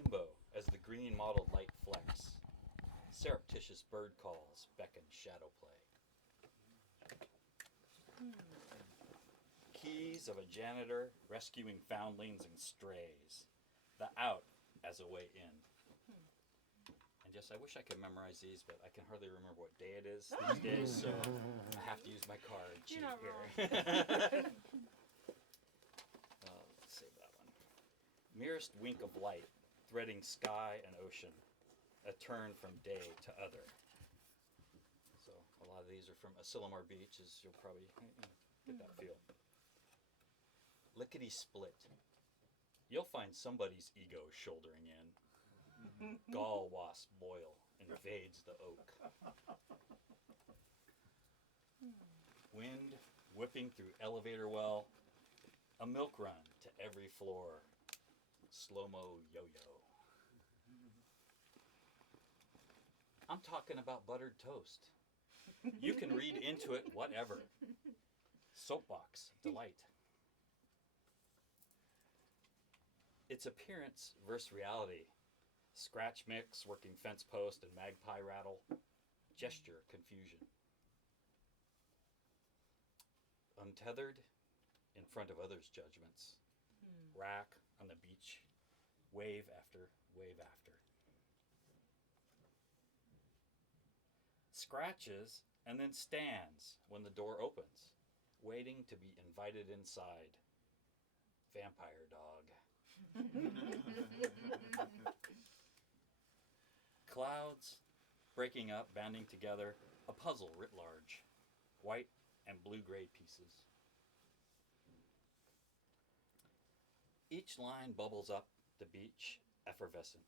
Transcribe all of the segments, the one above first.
akimbo as the green mottled light flecks. Surreptitious bird calls beckon shadow play. Keys of a janitor rescuing foundlings and strays. The out as a way in. And yes, I wish I could memorize these, but I can hardly remember what day it is these days, so I have to use my card cheat You're not here. Let's save that one. Merest wink of light, threading sky and ocean, a turn from day to other. So a lot of these are from Asilomar Beach, as you'll probably get that feel. Lickety split. You'll find somebody's ego shouldering in. Gall wasp boil invades the oak. Wind whipping through elevator well. A milk run to every floor. Slow-mo yo-yo. I'm talking about buttered toast. You can read into it whatever. Soapbox delight. Its appearance versus reality. Scratch mix, working fence post, and magpie rattle. Gesture confusion. Untethered in front of others' judgments. Rack on the beach. Wave after wave after. Scratches and then stands when the door opens, waiting to be invited inside. Vampire dog. Clouds breaking up, banding together, a puzzle writ large. White and blue-gray pieces. Each line bubbles up the beach, effervescent,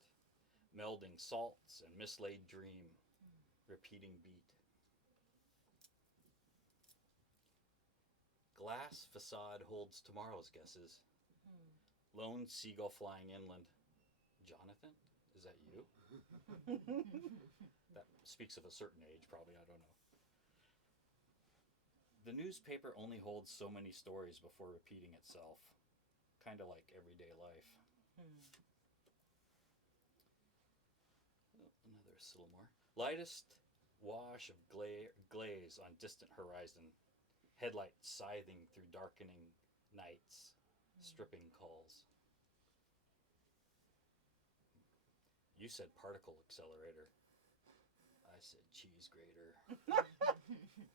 melding salts and mislaid dream, repeating beat. Glass facade holds tomorrow's guesses. Lone seagull flying inland. Jonathan, is that you? That speaks of a certain age, probably, I don't know. The newspaper only holds so many stories before repeating itself. Kind of like everyday life. Another Silmar. Lightest wash of glaze on distant horizon. Headlights scything through darkening nights. Stripping calls. You said particle accelerator. I said cheese grater.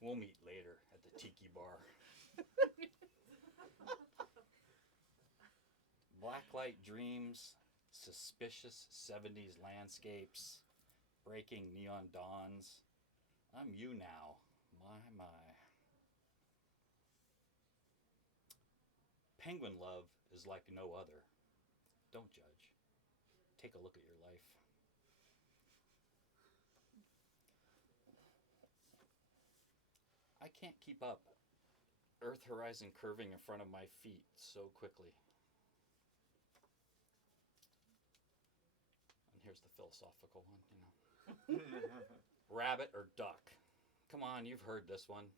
We'll meet later at the tiki bar. Blacklight dreams, suspicious 70s landscapes, breaking neon dawns. I'm you now. My. Penguin love is like no other. Don't judge. Take a look at your life. I can't keep up. Earth horizon curving in front of my feet so quickly. And here's the philosophical one, Rabbit or duck? Come on, you've heard this one.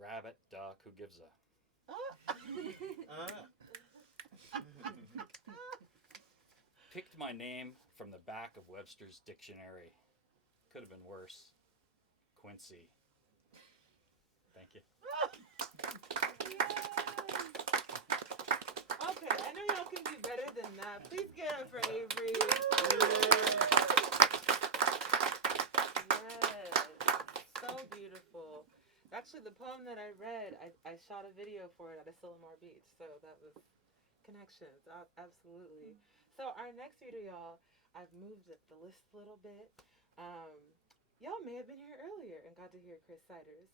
Rabbit, duck, who gives a... Picked my name from the back of Webster's dictionary. Could have been worse. Quincy. Thank you. Okay, I know y'all can do better than that. Please get up for Avery. Yes, so beautiful. Actually, the poem that I read, I shot a video for it at Asilomar Beach, so that was connections, absolutely. So our next reader, y'all, I've moved up the list a little bit. Y'all may have been here earlier and got to hear Chris Siders,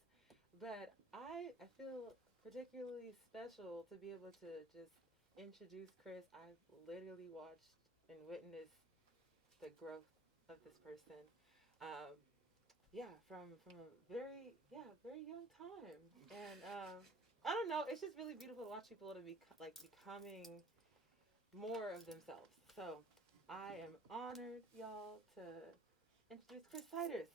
but I feel particularly special to be able to just introduce Chris. I've literally watched and witnessed the growth of this person. From a very young time, and I don't know. It's just really beautiful to watch people to be becoming more of themselves. So I am honored, y'all, to introduce Chris Siders.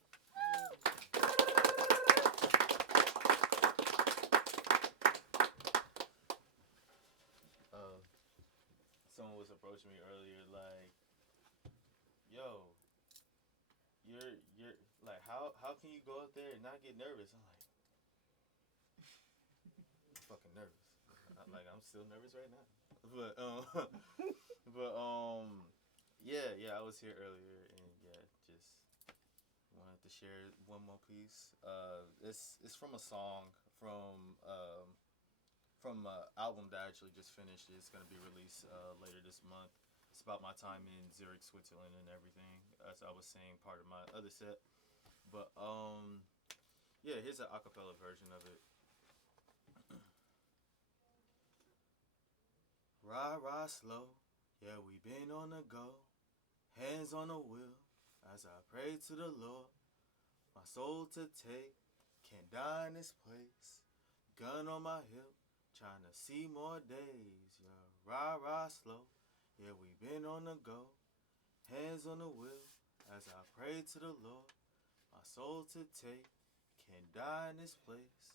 Someone was approaching me earlier, like, how can you go up there and not get nervous? I'm like, I'm fucking nervous. I'm still nervous right now. But yeah, I was here earlier, and yeah, just wanted to share one more piece. It's from a song from an album that I actually just finished. It's gonna be released later this month. It's about my time in Zurich, Switzerland, and everything. As I was saying, part of my other set. But yeah, here's an acapella version of it. Rah rah slow, yeah we been on the go. Hands on the wheel, as I pray to the Lord. My soul to take, can't die in this place. Gun on my hip, trying to see more days. Yeah, rah rah slow, yeah we been on the go. Hands on the wheel, as I pray to the Lord. My soul to take, can't die in this place.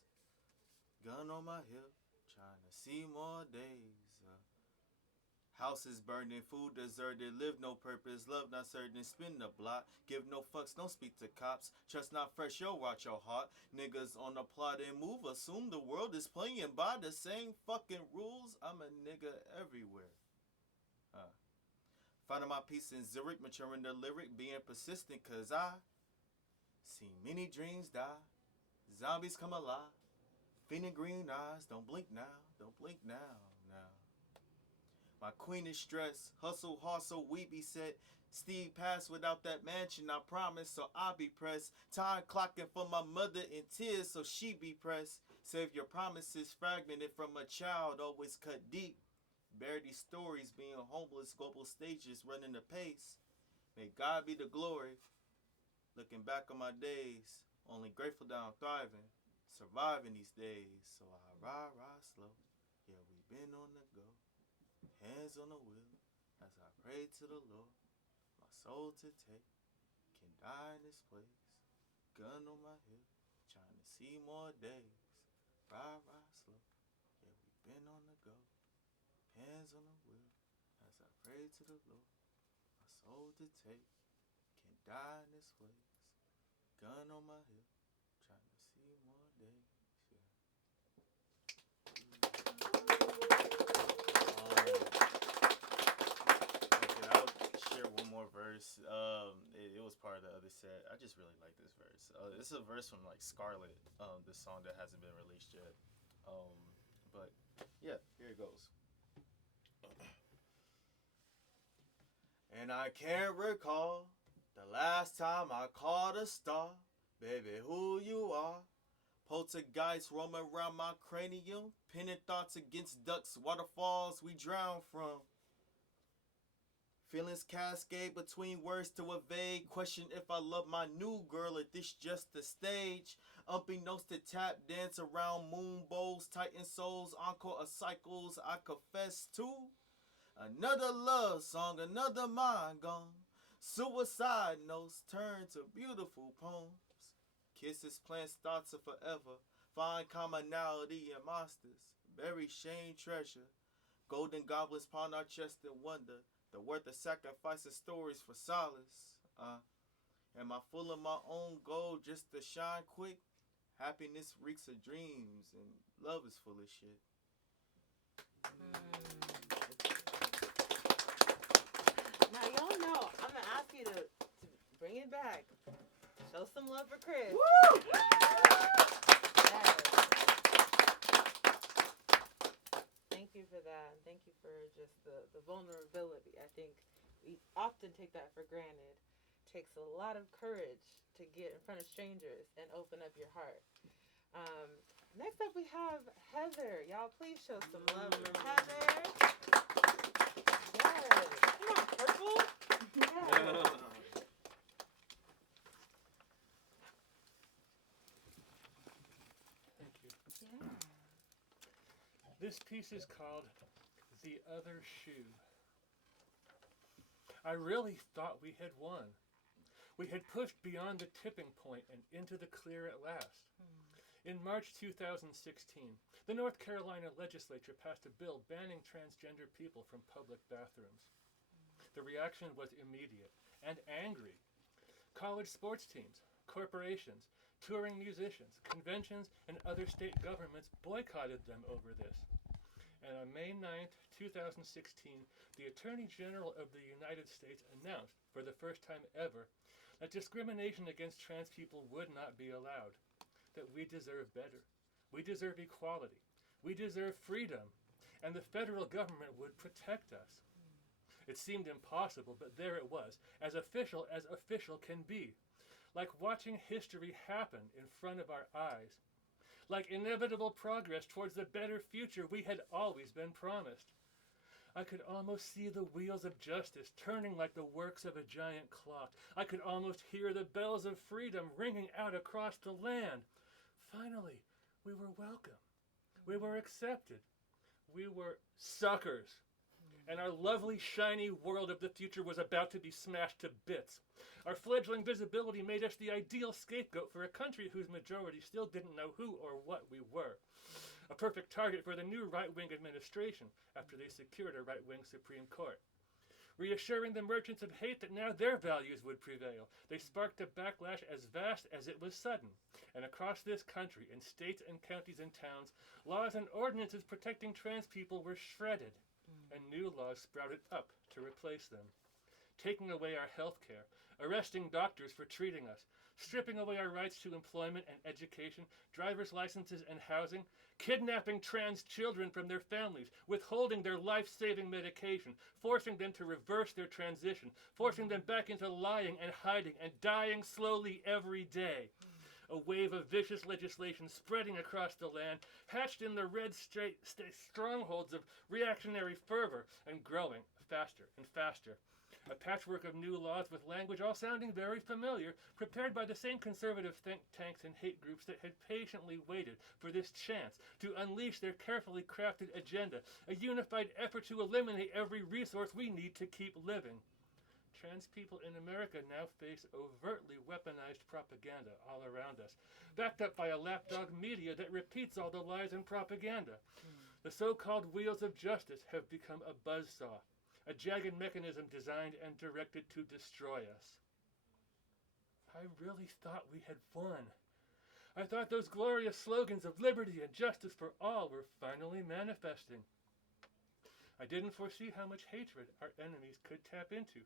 Gun on my hip, trying to see more days. Houses burning, food deserted, live no purpose, love not certain, spin the block, give no fucks, don't speak to cops, trust not fresh, yo, watch your heart, niggas on the plot and move, assume the world is playing by the same fucking rules, I'm a nigga everywhere. Finding my peace in Zurich, maturing the lyric, being persistent, cause I seen many dreams die, zombies come alive, feeding green eyes, don't blink now, don't blink now. My queen is stressed, hustle hard so we be set. Steve passed without that mansion, I promise, so I be pressed. Time clocking for my mother in tears, so she be pressed. Save your promises, fragmented from a child, always cut deep. Bear these stories, being homeless, global stages, running the pace. May God be the glory. Looking back on my days, only grateful that I'm thriving, surviving these days. So I ride slow, yeah we been on the go. Hands on the wheel, as I pray to the Lord. My soul to take, can die in this place. Gun on my hip, trying to see more days. Ride slow, yeah we been on the go. Hands on the wheel, as I pray to the Lord. My soul to take, can die in this place. Gun on my hip, trying to see more days. Share one more verse. It was part of the other set. I just really like this verse. This is a verse from like Scarlet, this song that hasn't been released yet. But yeah, here it goes. And I can't recall the last time I caught a star, baby, who you are. Poltergeist roaming around my cranium, pinning thoughts against ducks, waterfalls we drown from. Feelings cascade between words to evade. Question if I love my new girl, or this just a stage. Unbeknownst to tap dance around moon bowls, tighten souls, encore of cycles. I confess to another love song, another mind gone. Suicide notes turn to beautiful poems. Kisses, plans, thoughts of forever. Find commonality in monsters. Bury shame, treasure. Golden goblets pawn our chest in wonder. The worth of sacrificing stories for solace. Am I full of my own gold just to shine quick? Happiness reeks of dreams and love is full of shit. Now y'all know I'm gonna ask you to bring it back. Show some love for Chris. Woo! Yes. Thank you for that. And thank you for just the vulnerability. I think we often take that for granted. It takes a lot of courage to get in front of strangers and open up your heart. Next up we have Heather. Y'all please show some love for Heather. Yes. Come on, purple. Yes. Thank you. Yeah. This piece is called The Other Shoe. I really thought we had won. We had pushed beyond the tipping point and into the clear at last. In March 2016, the North Carolina legislature passed a bill banning transgender people from public bathrooms. The reaction was immediate and angry. College sports teams, corporations, touring musicians, conventions, and other state governments boycotted them over this. And on May 9th, 2016, the Attorney General of the United States announced, for the first time ever, that discrimination against trans people would not be allowed, that we deserve better. We deserve equality. We deserve freedom, and the federal government would protect us. It seemed impossible, but there it was, as official can be, like watching history happen in front of our eyes, like inevitable progress towards the better future we had always been promised. I could almost see the wheels of justice turning like the works of a giant clock. I could almost hear the bells of freedom ringing out across the land. Finally, we were welcome. We were accepted. We were suckers. And our lovely, shiny world of the future was about to be smashed to bits. Our fledgling visibility made us the ideal scapegoat for a country whose majority still didn't know who or what we were. A perfect target for the new right-wing administration after they secured a right-wing Supreme Court. Reassuring the merchants of hate that now their values would prevail, they sparked a backlash as vast as it was sudden. And across this country, in states and counties and towns, laws and ordinances protecting trans people were shredded, and new laws sprouted up to replace them. Taking away our health care, arresting doctors for treating us, stripping away our rights to employment and education, driver's licenses and housing, kidnapping trans children from their families, withholding their life-saving medication, forcing them to reverse their transition, forcing them back into lying and hiding and dying slowly every day. A wave of vicious legislation spreading across the land, hatched in the red strongholds of reactionary fervor and growing faster and faster. A patchwork of new laws with language all sounding very familiar, prepared by the same conservative think tanks and hate groups that had patiently waited for this chance to unleash their carefully crafted agenda, a unified effort to eliminate every resource we need to keep living. Trans people in America now face overtly weaponized propaganda all around us, backed up by a lapdog media that repeats all the lies and propaganda. The so-called wheels of justice have become a buzzsaw, a jagged mechanism designed and directed to destroy us. I really thought we had won. I thought those glorious slogans of liberty and justice for all were finally manifesting. I didn't foresee how much hatred our enemies could tap into.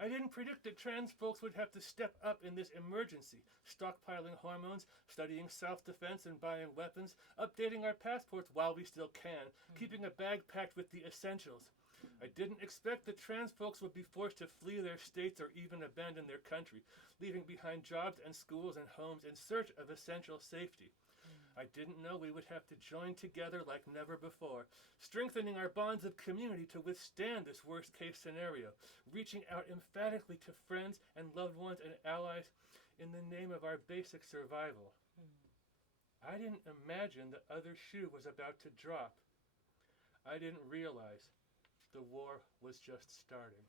I didn't predict that trans folks would have to step up in this emergency, stockpiling hormones, studying self-defense and buying weapons, updating our passports while we still can, keeping a bag packed with the essentials. I didn't expect that trans folks would be forced to flee their states or even abandon their country, leaving behind jobs and schools and homes in search of essential safety. I didn't know we would have to join together like never before, strengthening our bonds of community to withstand this worst-case scenario, reaching out emphatically to friends and loved ones and allies in the name of our basic survival. I didn't imagine the other shoe was about to drop. I didn't realize the war was just starting.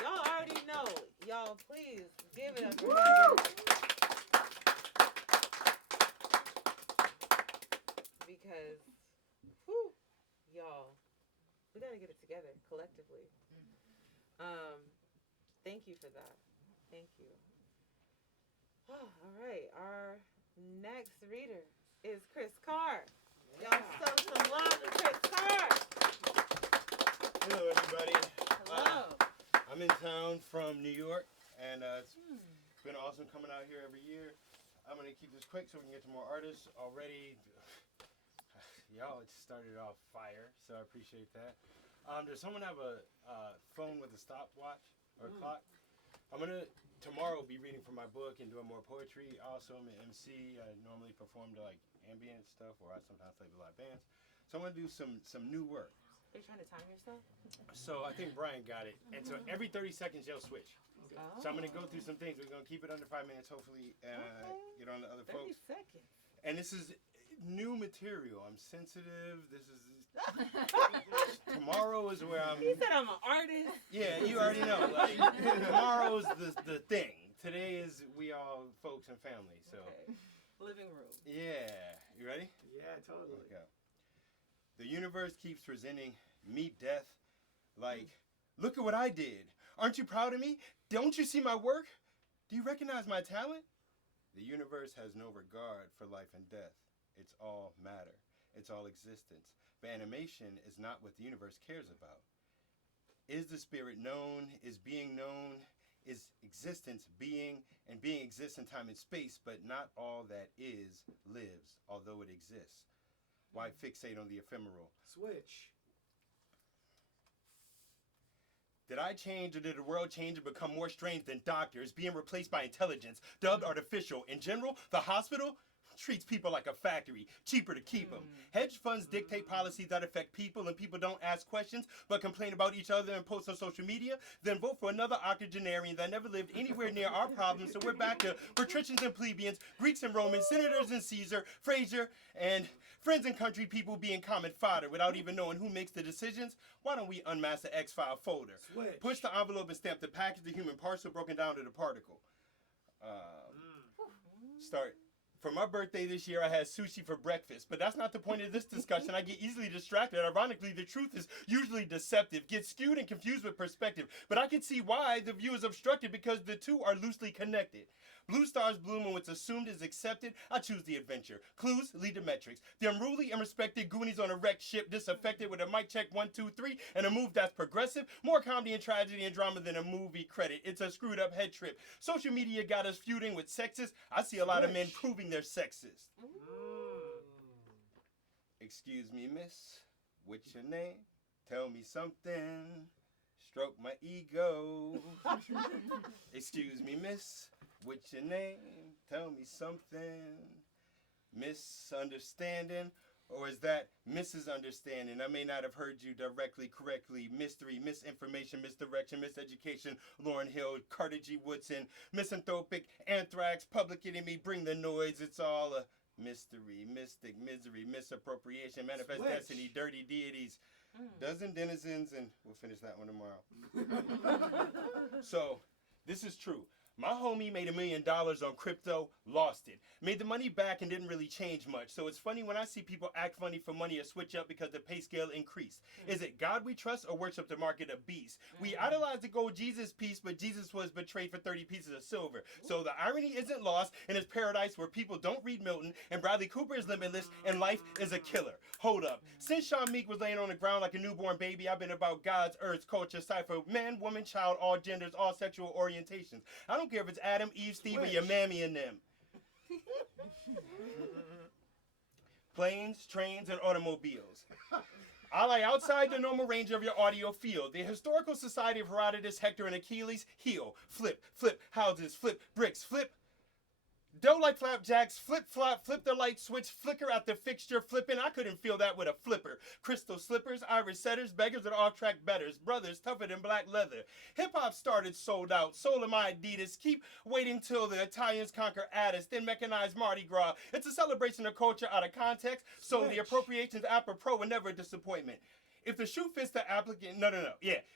Y'all already know. Y'all, please give it up for him. Because, whew, y'all, we gotta get it together collectively. Thank you for that. Thank you. All right, our next reader is Chris Carr. Y'all show some love to Chris Carr. Hello, everybody. Hello. I'm in town from New York, and it's been awesome coming out here every year. I'm going to keep this quick so we can get to more artists already. Y'all, it started off fire, so I appreciate that. Does someone have a phone with a stopwatch or a clock? I'm going to tomorrow be reading from my book and doing more poetry. Also, I'm an MC. I normally perform to like ambient stuff, or I sometimes play with live bands. So I'm going to do some new work. Are you trying to time yourself? So I think Brian got it. And so every 30 seconds you'll switch. Oh. So I'm going to go through some things. We're going to keep it under 5 minutes, hopefully get on to other 30 folks. seconds. And this is new material. I'm sensitive. This is tomorrow is where I'm. He said I'm an artist. Yeah, you already know. Like tomorrow's the thing. Today is we all folks and family. So Okay. Living room. yeah, you ready? Yeah, totally. Here we go. The universe keeps presenting me death Like, look at what I did. Aren't you proud of me? Don't you see my work? Do you recognize my talent? The universe has no regard for life and death. It's all matter. It's all existence. But animation is not what the universe cares about. Is the spirit known? Is being known? Is existence being? And being exists in time and space, but not all that is lives, although it exists. Why fixate on the ephemeral? Switch. Did I change, or did the world change and become more strange than doctors being replaced by intelligence, dubbed artificial? In general, the hospital treats people like a factory, cheaper to keep them. Hedge funds dictate policies that affect people, and people don't ask questions but complain about each other and post on social media, then vote for another octogenarian that never lived anywhere near our problems. So we're back to patricians and plebeians, Greeks and Romans, senators and Caesar, Fraser, and friends and country people being common fodder without even knowing who makes the decisions. Why don't we unmask the X-File folder? Switch. Push the envelope and stamp the package, the human parcel broken down to the particle. Start. For my birthday this year, I had sushi for breakfast, but that's not the point of this discussion. I get easily distracted. Ironically, the truth is usually deceptive, gets skewed and confused with perspective. But I can see why the view is obstructed, because the two are loosely connected. Blue stars bloom and what's assumed is accepted. I choose the adventure. Clues lead to metrics. The unruly and respected Goonies on a wrecked ship, disaffected with a mic check 1, 2, 3, and a move that's progressive. More comedy and tragedy and drama than a movie credit. It's a screwed up head trip. Social media got us feuding with sexists. I see a lot of men proving they're sexist. Excuse me, miss. What's your name? Tell me something. Stroke my ego. Excuse me, miss. What's your name? Tell me something. Misunderstanding? Or is that Mrs. Understanding? I may not have heard you directly, correctly. Mystery, misinformation, misdirection, miseducation. Lauryn Hill, Carter G. Woodson. Misanthropic, anthrax, public enemy, bring the noise. It's all a mystery, mystic, misery, misappropriation, manifest Switch. destiny, dirty deities. Dozen denizens, and we'll finish that one tomorrow. So, this is true. My homie made $1 million on crypto, lost it. Made the money back and didn't really change much. So it's funny when I see people act funny for money or switch up because the pay scale increased. Is it God we trust or worship the market of beast? We idolize the gold Jesus piece, but Jesus was betrayed for 30 pieces of silver. So the irony isn't lost in his paradise where people don't read Milton and Bradley Cooper is limitless and life is a killer. Hold up. Since Sean Meek was laying on the ground like a newborn baby, I've been about God's, earth's, culture, cipher, man, woman, child, all genders, all sexual orientations. I don't care if it's Adam, Eve, Steve, or your mammy and them. Planes, trains, and automobiles. I lie outside the normal range of your audio field. The Historical Society of Herodotus, Hector, and Achilles, heel, flip, flip, houses, flip, bricks, flip. Dough like flapjacks, flip-flop, flip the light switch, flicker at the fixture, flipping. I couldn't feel that with a flipper. Crystal slippers, Irish setters, beggars and off-track betters, brothers tougher than black leather. Hip-hop started sold out, soul of my Adidas. Keep waiting till the Italians conquer Addis, then mechanize Mardi Gras. It's a celebration of culture out of context, so the appropriations apropos were never a disappointment. If the shoe fits the applicant,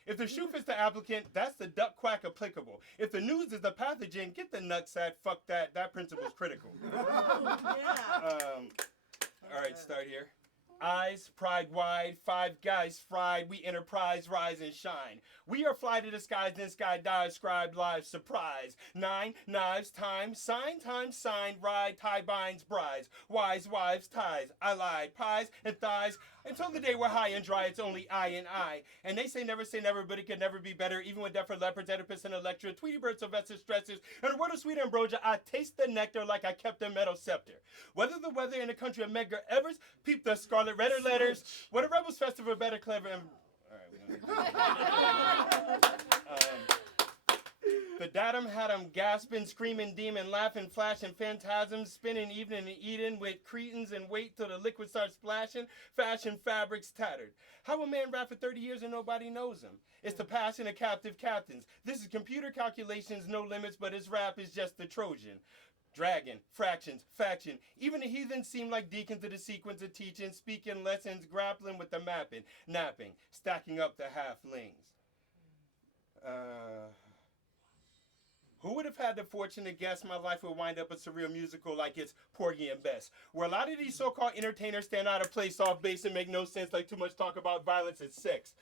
if the shoe fits the applicant, that's the duck quack applicable. If the news is the pathogen, get the nutsack, fuck that. That principle's critical. All right, start here. Eyes, pride wide, 5 guys fried, we enterprise, rise and shine. We are fly to the skies, then sky dives, scribe live, surprise. 9 knives, time, sign, ride, tie binds, brides, wise wives, ties. I lied, pies and thighs, until the day we're high and dry, it's only I and I. And they say never, but it could never be better, even with death for leopards, Oedipus and Electra, Tweety Bird, Sylvester Stressors, and a word of sweet ambrosia, I taste the nectar like I kept a metal scepter. Whether the weather in the country of Medgar Evers, peep the scarlet redder letters, what a Rebels Festival better, clever, and... All right, we don't need that. The datum had him gasping, screaming, demon, laughing, flashing, phantasms, spinning, evening and Eden with cretins and wait till the liquid starts splashing, fashion fabrics tattered. How a man rap for 30 years and nobody knows him? It's the passion of captive captains. This is computer calculations, no limits, but his rap is just the Trojan. Dragon, fractions, faction. Even the heathens seem like deacons to the sequence of teaching, speaking lessons, grappling with the mapping, napping, stacking up the halflings. Who would have had the fortune to guess my life would wind up a surreal musical like it's Porgy and Bess, where a lot of these so-called entertainers stand out of place off base and make no sense, like too much talk about violence and sex.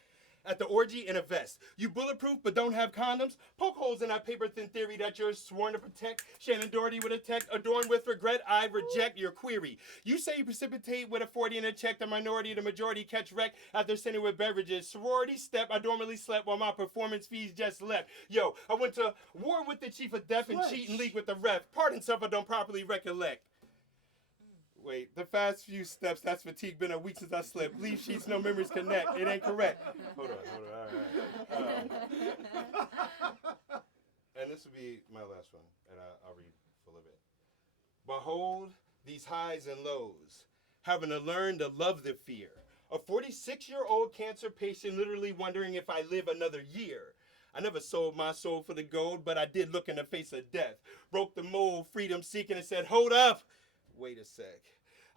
at the orgy in a vest. You bulletproof but don't have condoms? Poke holes in that paper-thin theory that you're sworn to protect. Shannon Doherty with a tech adorned with regret. I reject your query. You say you precipitate with a 40 and a check. The minority, the majority catch wreck after sinning with beverages. Sorority step, I dormantly slept while my performance fees just left. Yo, I went to war with the chief of death and cheat and league with the ref. Pardon self, I don't properly recollect. Wait, the fast few steps, that's fatigue. Been a week since I slept. Leave sheets, no memories connect. It ain't correct. Hold on, all right. And this will be my last one, and I'll read full of it. Behold these highs and lows, having to learn to love the fear. A 46-year-old cancer patient literally wondering if I live another year. I never sold my soul for the gold, but I did look in the face of death. Broke the mold, freedom seeking, and said, hold up. Wait a sec.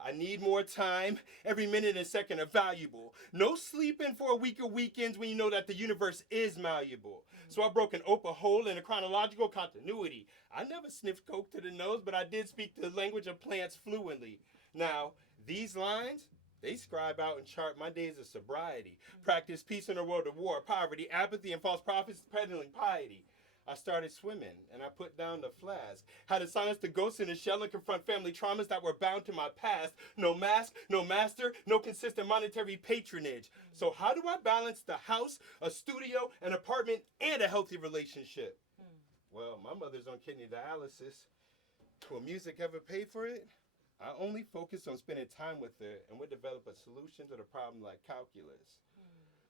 I need more time. Every minute and second are valuable. No sleeping for a week or weekends when you know that the universe is malleable. So I broke an Oprah hole in a chronological continuity. I never sniffed coke to the nose, but I did speak the language of plants fluently. Now, these lines, they scribe out and chart my days of sobriety. Practice peace in a world of war, poverty, apathy, and false prophets peddling piety. I started swimming, and I put down the flask. Had to silence the ghosts in the shell and confront family traumas that were bound to my past. No mask, no master, no consistent monetary patronage. So how do I balance the house, a studio, an apartment, and a healthy relationship? Well, my mother's on kidney dialysis. Will music ever pay for it? I only focus on spending time with her, and we'll develop a solution to the problem like calculus.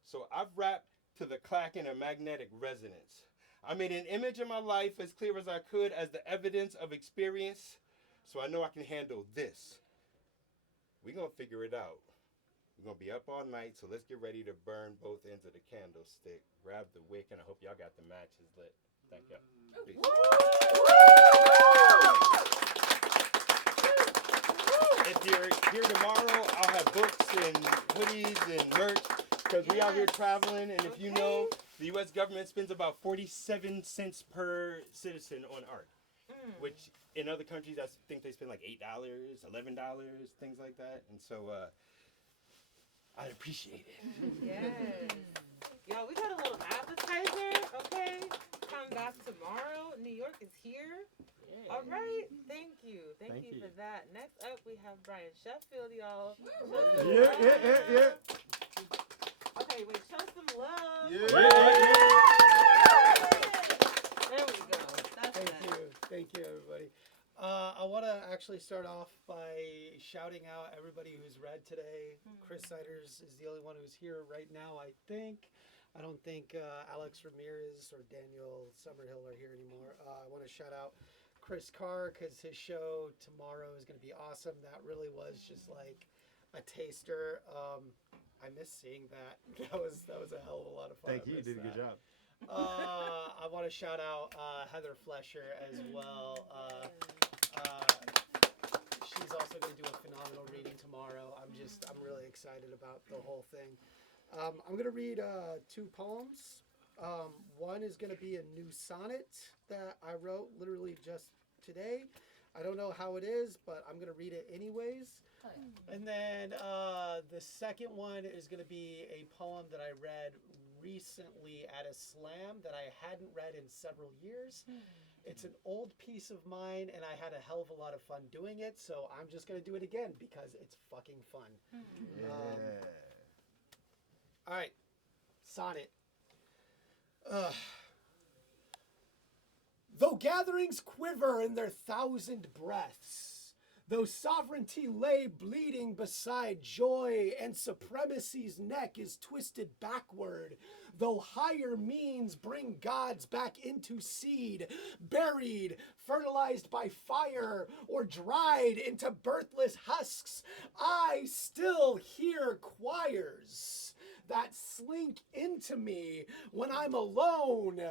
So I've rapped to the clacking of magnetic resonance. I made an image of my life as clear as I could as the evidence of experience, so I know I can handle this. We're going to figure it out. We're going to be up all night, so let's get ready to burn both ends of the candlestick. Grab the wick, and I hope y'all got the matches lit. Thank you. If you're here tomorrow, I'll have books and hoodies and merch, because we out here traveling, and if you know, the U.S. government spends about 47 cents per citizen on art, which in other countries, I think they spend like $8, $11, things like that. And so I'd appreciate it. Yes. Y'all, we got a little appetizer, okay? Come back tomorrow. New York is here. Yeah. All right. Thank you. Thank you for that. Next up, we have Brian Sheffield, y'all. Yeah. Okay, wait, show some love. Yeah. There we go. That's Thank you, everybody. I want to actually start off by shouting out everybody who's read today. Chris Siders is the only one who's here right now, I think. I don't think Alex Ramirez or Daniel Summerhill are here anymore. I want to shout out Chris Carr because his show tomorrow is going to be awesome. That really was just like a taster. I miss seeing that. That was a hell of a lot of fun. Thank you. You did a good job. I want to shout out Heather Flescher as well. She's also going to do a phenomenal reading tomorrow. I'm really excited about the whole thing. I'm going to read 2 poems. One is going to be a new sonnet that I wrote literally just today. I don't know how it is, but I'm going to read it anyways. And then the second one is going to be a poem that I read recently at a slam that I hadn't read in several years. It's an old piece of mine, and I had a hell of a lot of fun doing it, so I'm just going to do it again because it's fucking fun. All right, sonnet. Though gatherings quiver in their 1,000 breaths, though sovereignty lay bleeding beside joy and supremacy's neck is twisted backward, though higher means bring gods back into seed, buried, fertilized by fire, or dried into birthless husks, I still hear choirs that slink into me when I'm alone,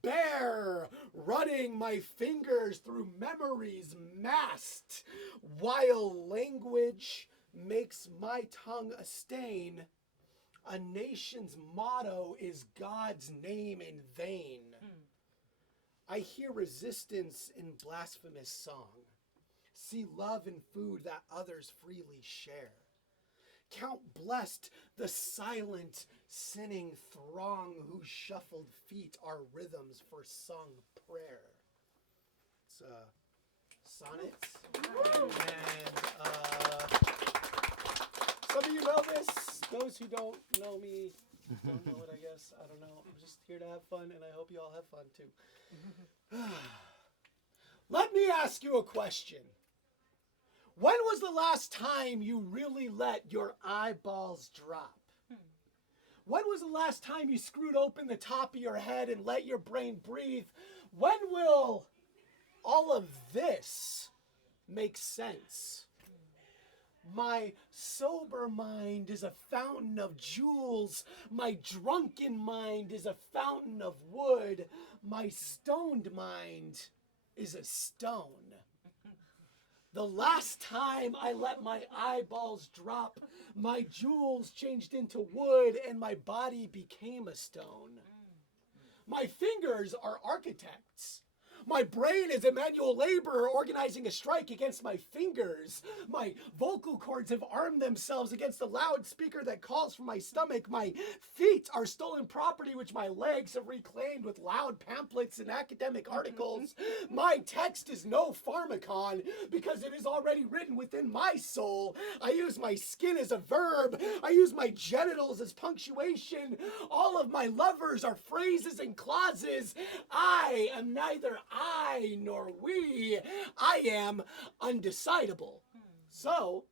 bare, running my fingers through memories masked, while language makes my tongue a stain. A nation's motto is God's name in vain. I hear resistance in blasphemous song, see love in food that others freely share. count blessed the silent, sinning throng whose shuffled feet are rhythms for sung prayer. It's a sonnet. And some of you know this. Those who don't know me don't know it, I guess. I don't know. I'm just here to have fun, and I hope you all have fun too. Let me ask you a question. When was the last time you really let your eyeballs drop? When was the last time you screwed open the top of your head and let your brain breathe? When will all of this make sense? My sober mind is a fountain of jewels. My drunken mind is a fountain of wood. My stoned mind is a stone. The last time I let my eyeballs drop, my jewels changed into wood and my body became a stone. My fingers are architects. My brain is a manual laborer organizing a strike against my fingers. My vocal cords have armed themselves against the loudspeaker that calls from my stomach. My feet are stolen property which my legs have reclaimed with loud pamphlets and academic articles. My text is no pharmacon because it is already written within my soul. I use my skin as a verb. I use my genitals as punctuation. All of my lovers are phrases and clauses. I am neither I nor we. I am undecidable. So,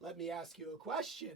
let me ask you a question.